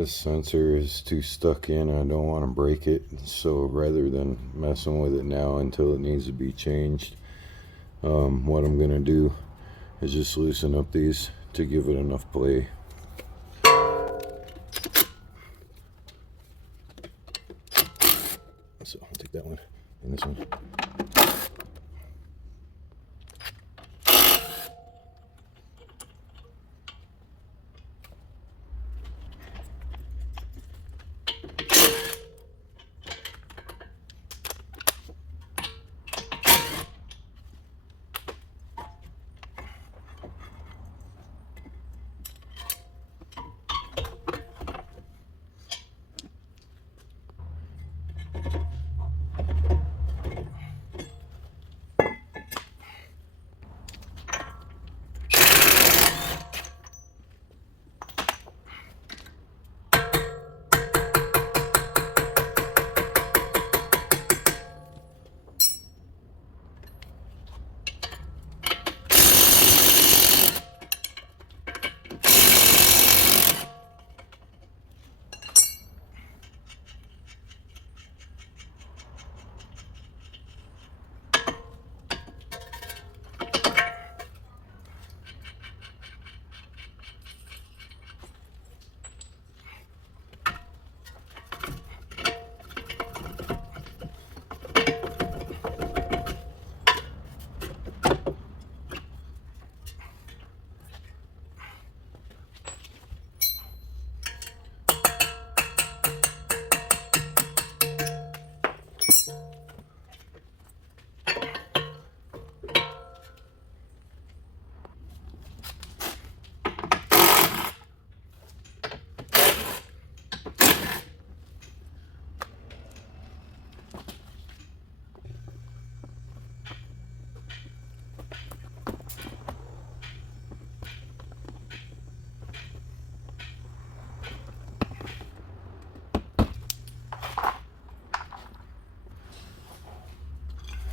this sensor is too stuck in. I don't want to break it, so rather than messing with it now until it needs to be changed, what I'm gonna do is just loosen up these to give it enough play. So I'll take that one and this one.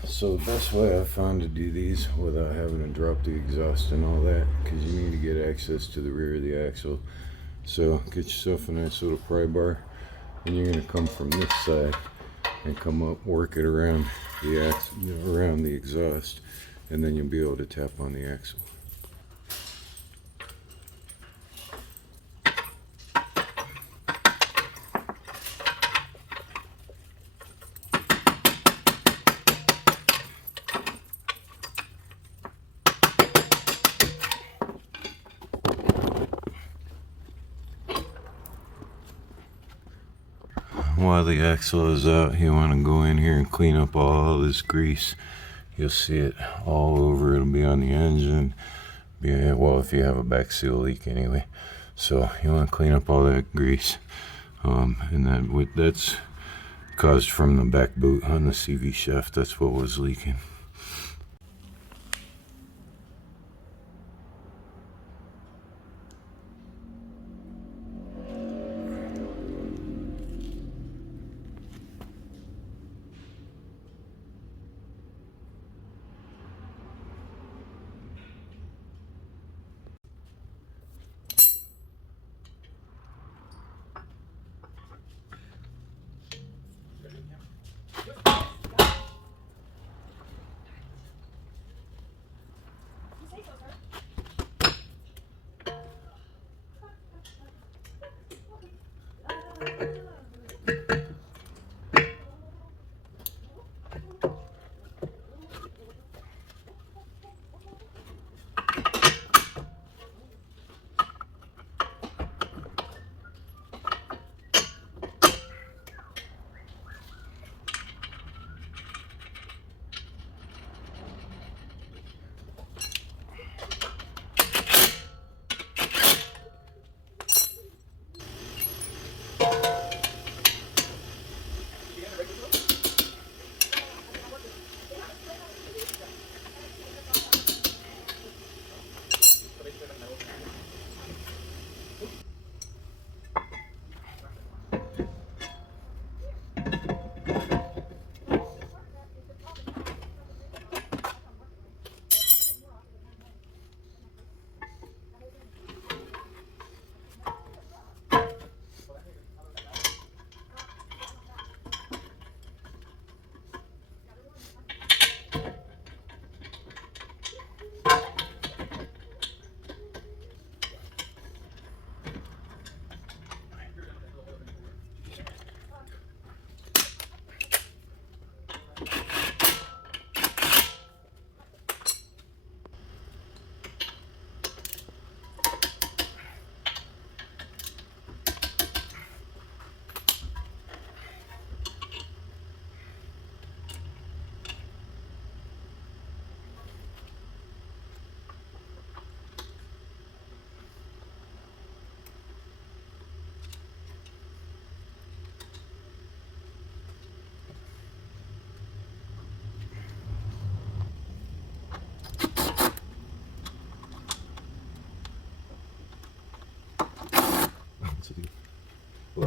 So the best way I found to do these without having to drop the exhaust and all that, because you need to get access to the rear of the axle. So get yourself a nice little pry bar, and you're going to come from this side and come up, work it around the axle, around the exhaust, and then you'll be able to tap on the axle. While the axle is out, you want to go in here and clean up all this grease. You'll see it all over. It'll be on the engine. Yeah, well, if you have a back seal leak anyway. So you want to clean up all that grease. And that's caused from the back boot on the CV shaft. That's what was leaking.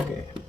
Okay.